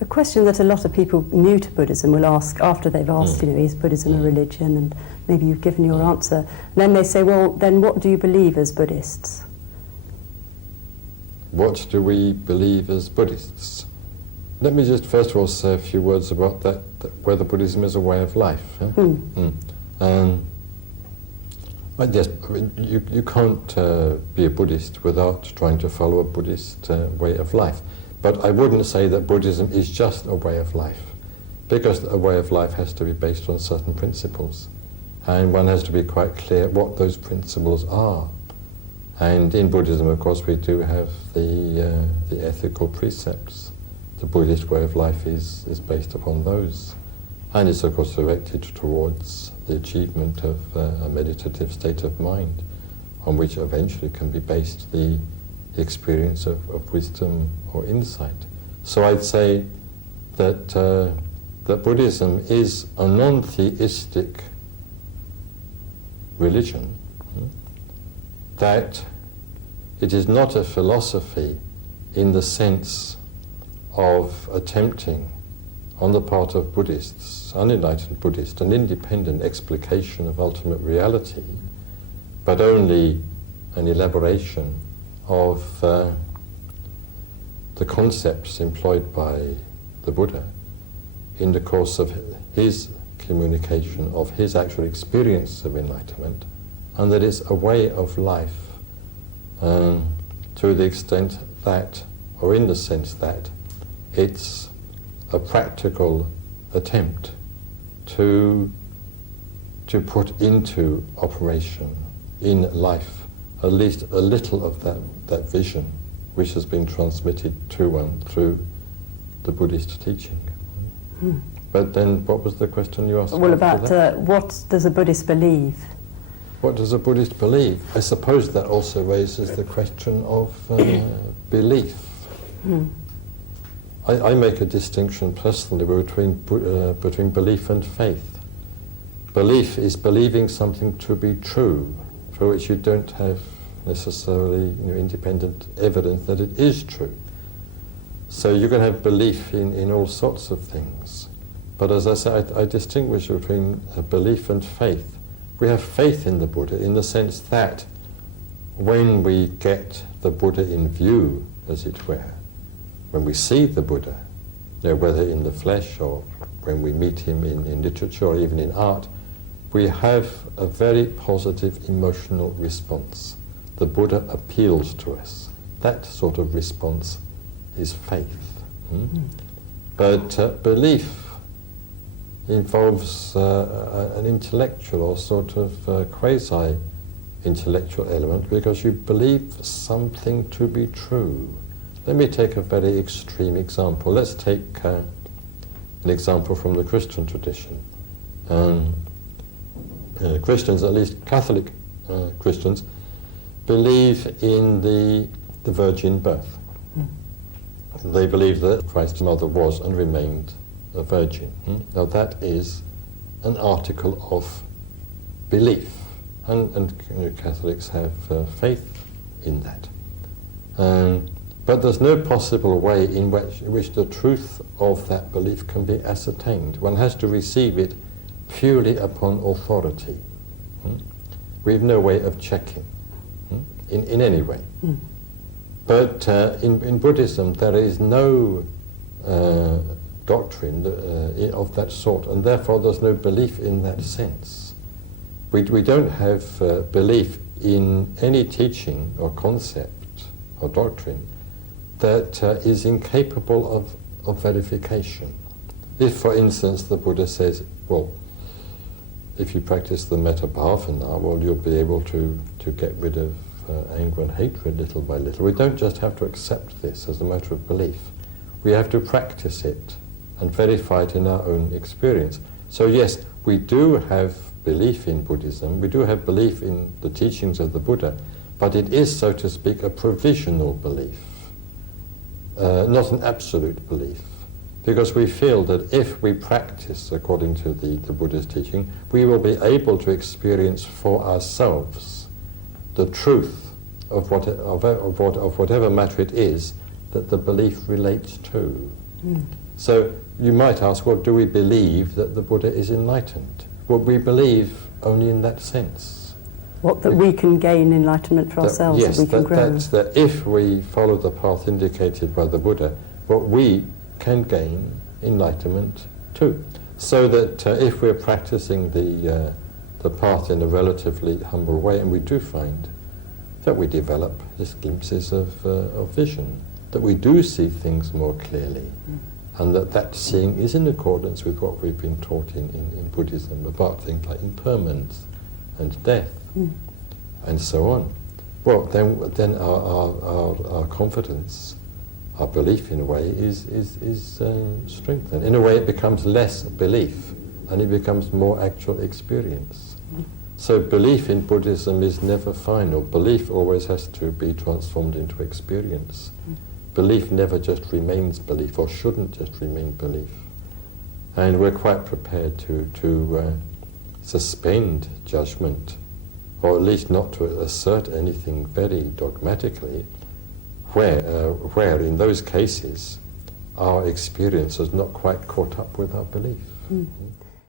A question that a lot of people new to Buddhism will ask after they've asked, is Buddhism a religion? And maybe you've given your answer. And then they say, well, then what do you believe as Buddhists? What do we believe as Buddhists? Let me just first of all say a few words about that whether Buddhism is a way of life. Yes, I mean, you can't be a Buddhist without trying to follow a Buddhist way of life. But I wouldn't say that Buddhism is just a way of life, because a way of life has to be based on certain principles, and one has to be quite clear what those principles are. And in Buddhism, of course, we do have the ethical precepts. The Buddhist way of life is based upon those, and it's of course directed towards the achievement of a meditative state of mind, on which eventually can be based the experience of wisdom or insight. So I'd say that that Buddhism is a non-theistic religion, that it is not a philosophy in the sense of attempting on the part of Buddhists, unenlightened Buddhists, an independent explication of ultimate reality, but only an elaboration of the concepts employed by the Buddha in the course of his communication, of his actual experience of enlightenment, and that it's a way of life to the extent that, or in the sense that, it's a practical attempt to put into operation in life at least a little of that vision which has been transmitted to one through the Buddhist teaching. But then what was the question you asked? Well, about what does a Buddhist believe? What does a Buddhist believe? I suppose that also raises the question of belief. I make a distinction personally between belief and faith. Belief is believing something to be true, for which you don't have necessarily independent evidence that it is true. So you can have belief in all sorts of things. But as I say, I distinguish between belief and faith. We have faith in the Buddha in the sense that when we get the Buddha in view, as it were, when we see the Buddha, whether in the flesh or when we meet him in literature or even in art, we have a very positive emotional response. The Buddha appeals to us. That sort of response is faith. But belief involves an intellectual or sort of quasi-intellectual element, because you believe something to be true. Let me take a very extreme example. Let's take an example from the Christian tradition. Christians, at least Catholic Christians, believe in the virgin birth. They believe that Christ's mother was and remained a virgin. Now that is an article of belief, and Catholics have faith in that. But there's no possible way in which the truth of that belief can be ascertained. One has to receive it purely upon authority. We have no way of checking in any way. But in Buddhism there is no doctrine of that sort, and therefore there's no belief in that sense. We don't have belief in any teaching or concept or doctrine that is incapable of verification. If, for instance, the Buddha says, well, if you practice the metta bhavana, well, you'll be able to get rid of anger and hatred little by little. We don't just have to accept this as a matter of belief. We have to practice it and verify it in our own experience. So yes, we do have belief in Buddhism, we do have belief in the teachings of the Buddha, but it is, so to speak, a provisional belief, not an absolute belief. Because we feel that if we practice according to the Buddha's teaching, we will be able to experience for ourselves the truth of whatever matter it is that the belief relates to. So you might ask, well, do we believe that the Buddha is enlightened? Well, we believe only in that sense. What, that we can gain enlightenment for ourselves, yes, that we can grow? That's that if we follow the path indicated by the Buddha, well, we can gain enlightenment too. So that if we're practicing the path in a relatively humble way, and we do find that we develop just glimpses of vision, that we do see things more clearly, and that seeing is in accordance with what we've been taught in Buddhism about things like impermanence and death and so on. Well, then our confidence, our belief in a way is strengthened. In a way it becomes less belief and it becomes more actual experience. So belief in Buddhism is never final. Belief always has to be transformed into experience. Belief never just remains belief, or shouldn't just remain belief. And we're quite prepared to suspend judgment, or at least not to assert anything very dogmatically, where in those cases our experience has not quite caught up with our belief.